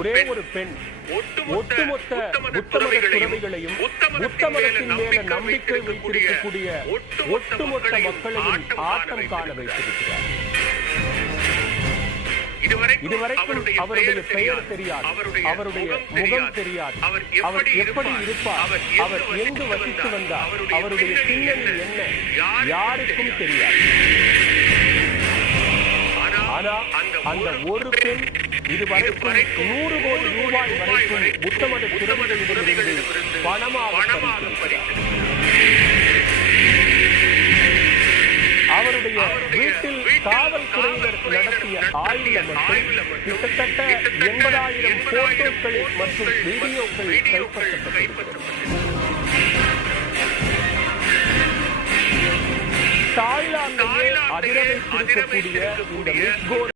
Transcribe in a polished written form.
ஒரே ஒரு பெண் ஒட்டுமொத்த புத்த மத துறவிகளையும் புத்த மதத்தின் மேல நம்பிக்கை வைத்திருக்கக்கூடிய ஒட்டுமொத்த மக்களையும் ஆட்டம் காண வைத்திருக்கிறார். இதுவரைக்கும் அவருடைய பெயர் தெரியாது, அவருடைய முகம் தெரியாது, அவர் எப்படி இருப்பார், அவர் எங்கு வசித்து வந்தார், அவருடைய பின்னணி என்ன, யாருக்கும் தெரியாது. ஆனா அந்த ஒரு பெண் இதுவரைக்கும் 100 கோடி ரூபாய் வரைக்கும் புத்த மத துறவிகளிடமிருந்து பணமாக அவருடைய வீட்டில் காவல்துறையினர் நடத்திய ஆய்வில் மட்டும் கிட்டத்தட்ட 80,000 போட்டோக்கள் மற்றும் வீடியோக்கள் கைப்பற்றப்பட்டிருக்கிறது. தாய்லாந்தையே அதிர வைத்திருக்கக்கூடிய இந்த மிஸ் கோல்ட்